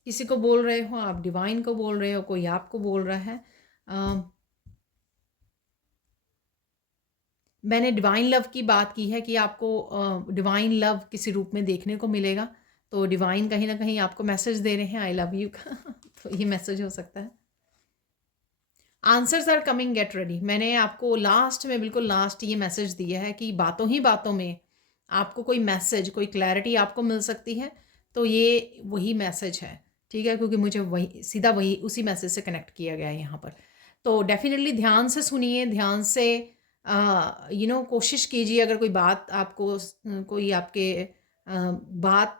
किसी को बोल रहे हो, आप डिवाइन को बोल रहे हो, कोई आपको बोल रहा है। मैंने डिवाइन लव की बात की है कि आपको डिवाइन लव किसी रूप में देखने को मिलेगा। तो डिवाइन कहीं ना कहीं आपको मैसेज दे रहे हैं आई लव यू का तो ये मैसेज हो सकता है। Answers are coming, get ready. मैंने आपको लास्ट में, बिल्कुल लास्ट ये मैसेज दिया है कि बातों ही बातों में आपको कोई मैसेज, कोई क्लैरिटी आपको मिल सकती है। तो ये वही मैसेज है, ठीक है, क्योंकि मुझे वही सीधा वही उसी मैसेज से कनेक्ट किया गया है यहाँ पर। तो डेफिनेटली ध्यान से सुनिए, ध्यान से कोशिश कीजिए। अगर कोई बात आपको कोई आपके बात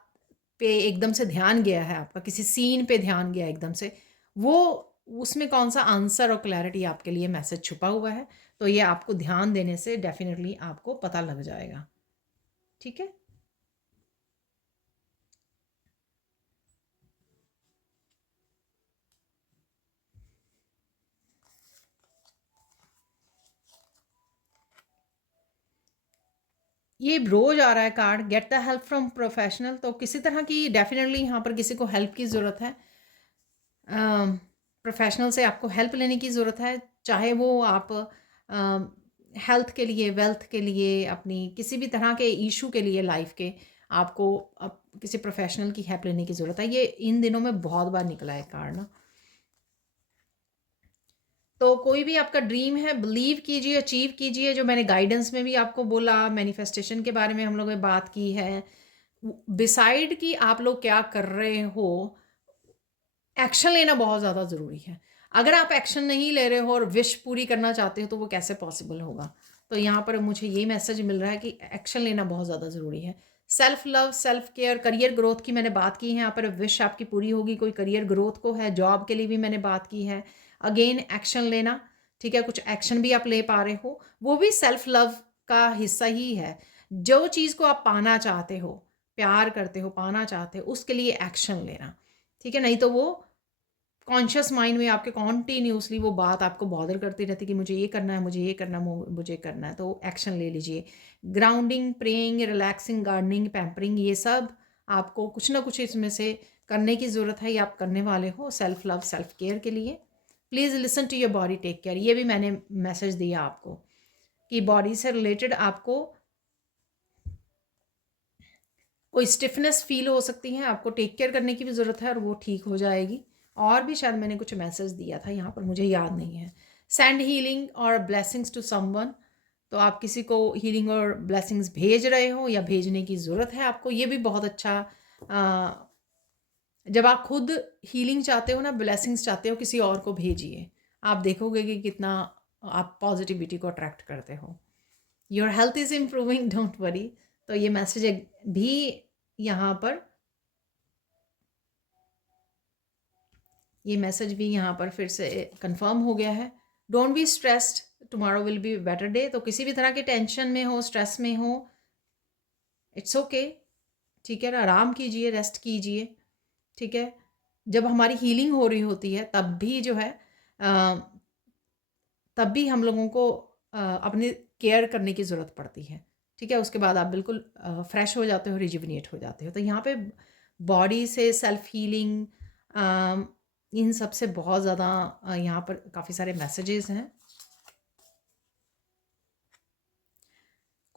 पे एकदम से ध्यान गया है, आपका किसी सीन पे ध्यान गया एकदम से, वो उसमें कौन सा आंसर और क्लैरिटी आपके लिए मैसेज छुपा हुआ है, तो ये आपको ध्यान देने से डेफिनेटली आपको पता लग जाएगा, ठीक है। ये रोज आ रहा है card, get the help from professional. तो किसी तरह की डेफिनेटली यहाँ पर किसी को हेल्प की ज़रूरत है, प्रोफेशनल से आपको हेल्प लेने की ज़रूरत है। चाहे वो आप हेल्थ के लिए, वेल्थ के लिए, अपनी किसी भी तरह के इशू के लिए लाइफ के, आपको किसी प्रोफेशनल की हेल्प लेने की ज़रूरत है। ये इन दिनों में बहुत बार निकला है कार्ड ना। तो कोई भी आपका ड्रीम है, बिलीव कीजिए, अचीव कीजिए। जो मैंने गाइडेंस में भी आपको बोला, मैनिफेस्टेशन के बारे में हम लोगों ने बात की है। डिसाइड कि आप लोग क्या कर रहे हो, एक्शन लेना बहुत ज़्यादा ज़रूरी है। अगर आप एक्शन नहीं ले रहे हो और विश पूरी करना चाहते हो तो वो कैसे पॉसिबल होगा। तो यहाँ पर मुझे ये मैसेज मिल रहा है कि एक्शन लेना बहुत ज़्यादा ज़रूरी है। Self love, self care, career growth की मैंने बात की है। यहाँ पर विश आपकी पूरी होगी, कोई करियर ग्रोथ को है, जॉब के लिए भी मैंने बात की है। अगेन एक्शन लेना, ठीक है, कुछ एक्शन भी आप ले पा रहे हो, वो भी सेल्फ लव का हिस्सा ही है। जो चीज़ को आप पाना चाहते हो, प्यार करते हो, पाना चाहते हो, उसके लिए एक्शन लेना, ठीक है। नहीं तो वो कॉन्शियस माइंड में आपके कॉन्टीन्यूसली वो बात आपको बॉदर करती रहती है कि मुझे ये करना है, मुझे ये करना है, मुझे करना है। तो एक्शन ले लीजिए। Grounding, praying, relaxing, gardening, pampering, ये सब आपको कुछ ना कुछ इसमें से करने की ज़रूरत है, ये आप करने वाले हो सेल्फ लव, सेल्फ केयर के लिए। Please listen to your body, take care. ये भी मैंने मैसेज दिया आपको कि बॉडी से रिलेटेड आपको कोई स्टिफनेस फील हो सकती है, आपको टेक केयर करने की भी ज़रूरत है और वो ठीक हो जाएगी। और भी शायद मैंने कुछ मैसेज दिया था यहाँ पर, मुझे याद नहीं है। सेंड हीलिंग और ब्लेसिंग्स टू समवन। तो आप किसी को हीलिंग और ब्लेसिंग्स भेज रहे हो या भेजने की ज़रूरत है आपको, ये भी बहुत अच्छा। जब आप खुद हीलिंग चाहते हो ना, ब्लेसिंग्स चाहते हो, किसी और को भेजिए। आप देखोगे कि कितना आप पॉजिटिविटी को अट्रैक्ट करते हो। Your health is improving, don't worry. तो ये मैसेज भी यहाँ पर, ये मैसेज भी यहाँ पर फिर से कंफर्म हो गया है। Don't be stressed, tomorrow will be better day. तो किसी भी तरह के टेंशन में हो, स्ट्रेस में हो, इट्स ओके, ठीक है ना। आराम कीजिए, रेस्ट कीजिए, ठीक है। जब हमारी हीलिंग हो रही होती है तब भी जो है तब भी हम लोगों को अपने केयर करने की ज़रूरत पड़ती है, ठीक है। उसके बाद आप बिल्कुल फ्रेश हो जाते हो, रिजुविनेट हो जाते हो। तो यहाँ पे बॉडी से सेल्फ हीलिंग, इन सब से बहुत ज़्यादा यहाँ पर काफ़ी सारे मैसेजेस हैं।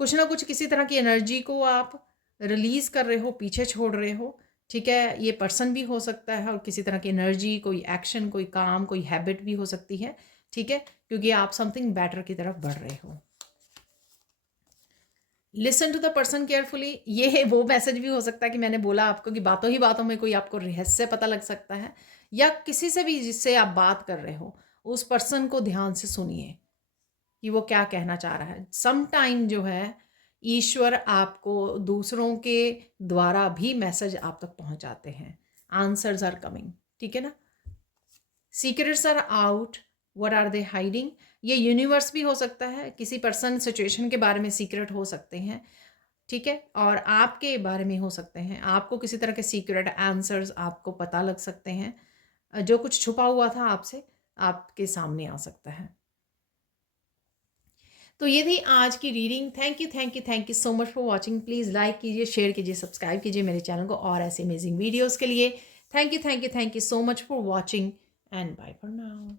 कुछ ना कुछ किसी तरह की एनर्जी को आप रिलीज़ कर रहे हो, पीछे छोड़ रहे हो, ठीक है। ये पर्सन भी हो सकता है और किसी तरह की एनर्जी, कोई एक्शन, कोई काम, कोई हैबिट भी हो सकती है, ठीक है, क्योंकि आप समथिंग बेटर की तरफ बढ़ रहे हो। Listen to the person carefully, ये वो मैसेज भी हो सकता है कि मैंने बोला आपको कि बातों ही बातों में कोई आपको रहस्य पता लग सकता है, या किसी से भी जिससे आप बात कर रहे हो उस पर्सन को ध्यान से सुनिए कि वो क्या कहना चाह रहा है। सम टाइम जो है ईश्वर आपको दूसरों के द्वारा भी मैसेज आप तक पहुंचाते हैं। आंसर्स आर कमिंग, ठीक है ना। Secrets are out, what are they hiding, ये यूनिवर्स भी हो सकता है, किसी पर्सन सिचुएशन के बारे में सीक्रेट हो सकते हैं, ठीक है, और आपके बारे में हो सकते हैं। आपको किसी तरह के सीक्रेट आंसर्स आपको पता लग सकते हैं। जो कुछ छुपा हुआ था आपसे आपके सामने आ सकता है। तो ये थी आज की reading. Thank you thank you thank you so much for watching. Please like कीजिए, शेयर कीजिए, सब्सक्राइब कीजिए मेरे चैनल को और ऐसे अमेजिंग वीडियोज़ के लिए। Thank you so much for watching and bye for now.